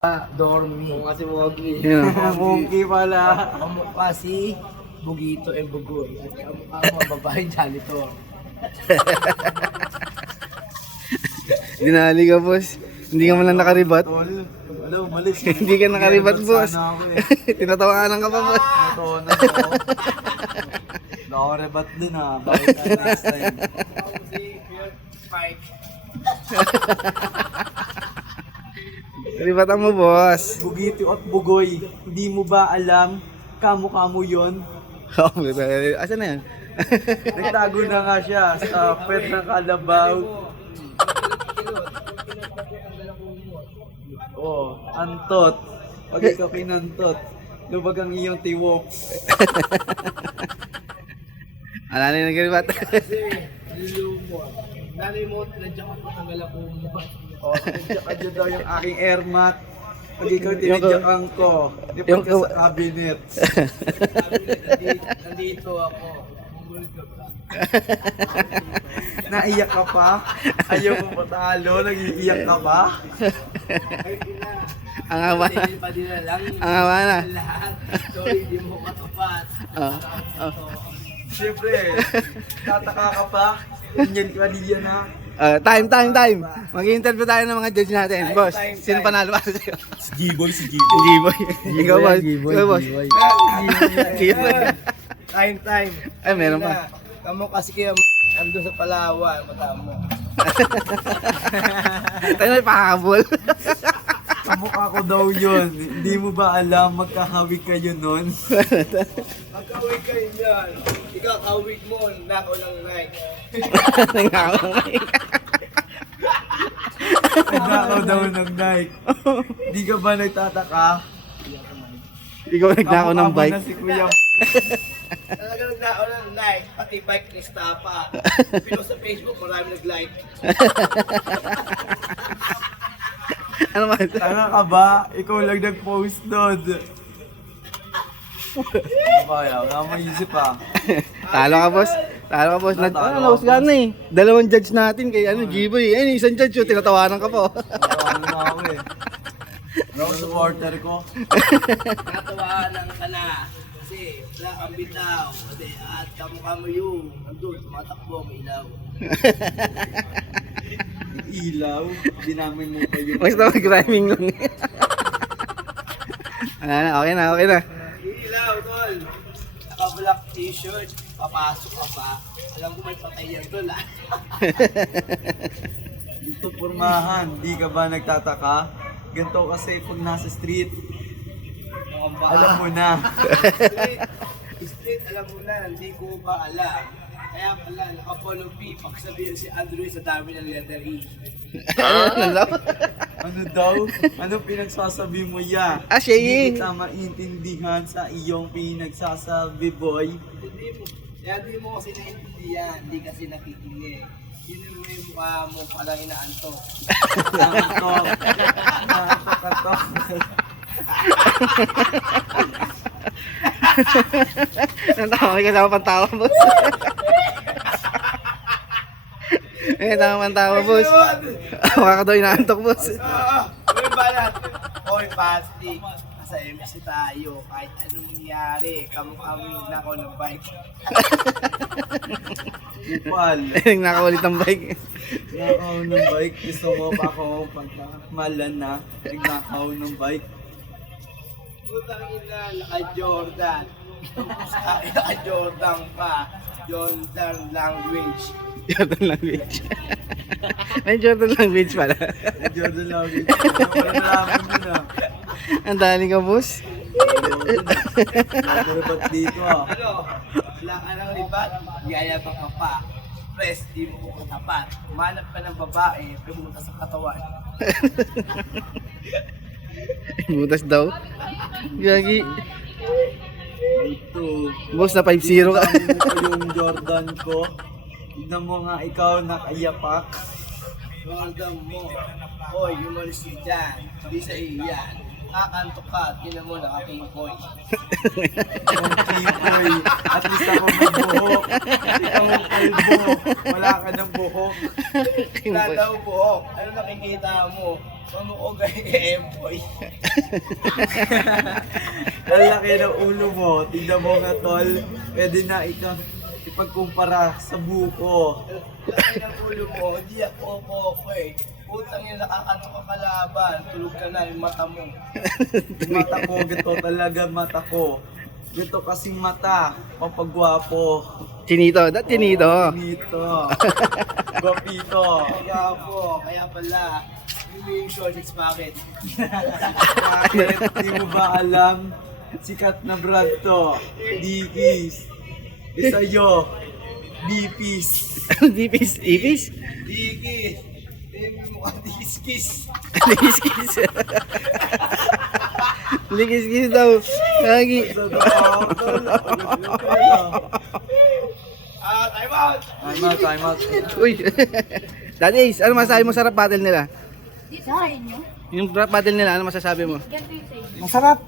Dormi. Mukha si Mowgli. Yeah. Monkey pala. Kamukha si Bugito and Bugoy. At kamukha mga babae janitor. Dinali ka, boss. Hindi ka man lang nakaribat. Tol. Wala, umalis. Hindi ka nakaribat, boss. Sana ako eh. Tinatawanan ka pa, boss. Ito na ako. Wala ako rebat dun ha. Bakit tayo last time? Si Pure Spike. Ribatan mo, boss. Bugito at Bugoy. Hindi mo ba alam? Kamukha mo yun? Asan na yan? Nagtago na nga siya sa pet ng kalabaw. Oh, antot. Pag ikaw kinantot, lubag ang iyong tiwok. Ala na yung nagribat. Kasi nilumot. Nalimot, nandiyan ka patanggal ako mo. Oh, tinadyak daw yung aking airmat. Pag ikaw tinadyakan ko, lipat ka sa cabinet. Nandito ako. Mungol ka ba? Naiyak ka pa? Ayaw mo patalo? Nag-iiyak ka ba? Ay, ina. Ang awa na. Pa din na lang. Ang awa na. Lahat. Sorry, di mo katapat. Siyempre, tataka ka pa. Ganyan ka din yan ha. Time. Mag-interview tayo ng mga judge natin. Boss, sino panalo para sa'yo? Si G-Boy, si G-Boy. Ikaw, boss. Ikaw, boss. G-Boy. Time. Ay, meron pa. Kamu kasi kaya ando sa Palawan, mata mo. Tayo may pakakabol. Kamukha ko daw yun. Hindi mo ba alam magkahawig kayo nun? Magkawig kayo yan. Ikaw, kawig mo, nako lang Nike. Nagnakaw daw ng Nike. Di ka ba nagtataka? Ikaw nagnakaw ng Kamukha mo bike. na si Kuya Talagang nako lang Nike, pati bike ni Stapa. Pinost sa Facebook, marami nag-like. Ano man? Tanga ka ba? Ikaw lang nag-post doon. Kaya, wala mo isip ah. Talo ka, boss. Naus ka na eh. Dalawang judge natin kay G-Boy. Ayun, isang judge yun, tinatawanan ka po. Ano na ako eh. Ano ang supporter ko? Natawanan ka na. Kasi wala kang bitaw. Kasi at kamukha mo yung nandun, tumatakbo, may ilaw. Ilaw. Hindi namin mo pa yun. Basta mag-rhyming lang. Okay na. Ilaw, tol. Naka-black t-shirt, papasok ka pa. Alam ko may patay yan, tol ah. Dito pormahan, di ka ba nagtataka? Ganito kasi pag nasa street, alam mo na. Street, alam mo na, hindi ko pa alam. Kaya pala, naka-follow P, pag sabihin si Andrew sa dami ng letter E. Ano daw? Ano pinagsasabi mo ya? Siya Hindi kita maintindihan sa iyong pinagsasabi, boy. Hindi mo, kaya hindi mo kasi naintindihan, hindi kasi nakikinig. Yun yung may mukha mo palang inaantok. Antok. Antok. Natawa ka sama pantawa, boss. Tama pantawa, boss. Mukha ka daw inaantok, boss. May balat. Hoy, plastic. Nasa MC tayo. Kahit anong nangyari, kamukha mo yung nako ng bike. Upal. Nakawalit ang bike. Nagnakaw ng bike. Gusto mo pa ako pagkamalan na nagnakaw ng bike. Putang ina, naka-Jordan. Naka-Jordan pa. Jordan language. Jordan language. May Jordan language pala. Jordan Lawin. Nalaman mo na. Ang dali ka, boss. Dapat dito ah. Ano? Wala ka ng libat, yayabang ka pa. Press, di mo ko tapat. Umanap ka ng babae, pumunta sa katawan. Butas daw. Gagi. Ito. Boss, na 5-0 ka. Tignan mo pa yung Jordan ko. Tignan mo nga ikaw nakayapak. Jordan mo. Hoy, umalis ka dyan. Hindi sa iyan. kakanto ka, tinan mo naka-king boy. Yung Kiboy, at least ako may buhok. Ikaw ang kalbo, wala ka ng buhok. Wala daw buhok. Ano nakikita mo? Mamuog ay boy. Ang laki ng ulo mo, tignan mo nga tol, pwede na ikaw ipagkumpara sa buko. Laki ng ulo mo, hindi ako okay. Putang yung nakakanto ka kalaban, tulog ka na yung mata mo. Yung mata ko, ganito talaga mata ko. Ganito kasing mata, mapagwapo. Chinito, chinito. Nito. Guwapito. Gapo, kaya pala, yung shorts bakit? Bakit? Di mo ba alam? Sikat na brand to. Dickies. Sa'yo, Bipis. Ipis, ipis? Diki, mo ka diskis. Likiskis. Likiskis daw. Lagi. Sa tao, tol. Time out! Time out. Uy. Daddy Ace, ano masasabi mo sa rap battle nila? Sa inyo? Yung rap battle nila, ano masasabi mo? Ganito yung sa inyo. Masarap.